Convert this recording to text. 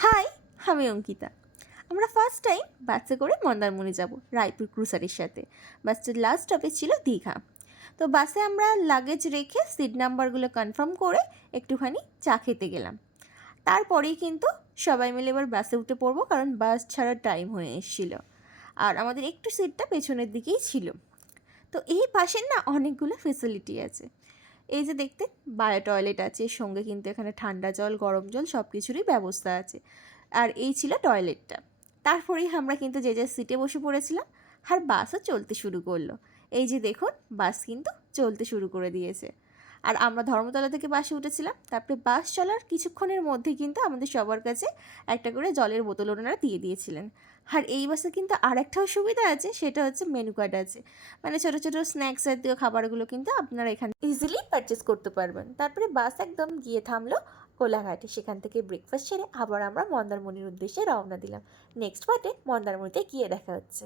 High, আমি অঙ্কিতা। আমরা first time বাসে করে মন্দারমণি যাব রায়পুর ক্রুসারের সাথে। বাসটার লাস্ট স্টপেজ ছিল দীঘা। তো বাসে আমরা লাগেজ রেখে সিট নাম্বারগুলো কনফার্ম করে একটুখানি চা খেতে গেলাম। তারপরেই কিন্তু সবাই মিলে এবার বাসে উঠে পড়বো, কারণ বাস ছাড়ার টাইম হয়ে এসেছিলো। আর আমাদের একটু সিটটা পেছনের দিকেই ছিল। তো এই বাসের না অনেকগুলো ফেসিলিটি আছে। এই যে দেখতে বায়ো টয়লেট আছে, সঙ্গে কিন্তু এখানে ঠান্ডা জল, গরম জল সব কিছুরই ব্যবস্থা আছে। আর এই ছিল টয়লেটটা। তারপরেই আমরা কিন্তু যে যে সিটে বসে পড়েছিলাম, আর বাসও চলতে শুরু করলো। এই যে দেখুন, বাস কিন্তু চলতে শুরু করে দিয়েছে। আর আমরা ধর্মতলা থেকে বাসে উঠেছিলাম। তারপরে বাস চলার কিছুক্ষণের মধ্যেই কিন্তু আমাদের সবার কাছে একটা করে জলের বোতল ওনারা দিয়ে দিয়েছিলেন। আর এই বাসে কিন্তু আর একটাও সুবিধা আছে, সেটা হচ্ছে মেনু কার্ড আছে। মানে ছোটো ছোটো স্ন্যাক্স জাতীয় খাবারগুলো কিন্তু আপনারা এখানে ইজিলি পারচেস করতে পারবেন। তারপরে বাস একদম গিয়ে থামলো কোলাঘাটে। সেখান থেকে ব্রেকফাস্ট সেরে আবার আমরা মন্দারমণির উদ্দেশ্যে রওনা দিলাম। নেক্সট পার্টে মন্দারমণিতে গিয়ে দেখা হচ্ছে।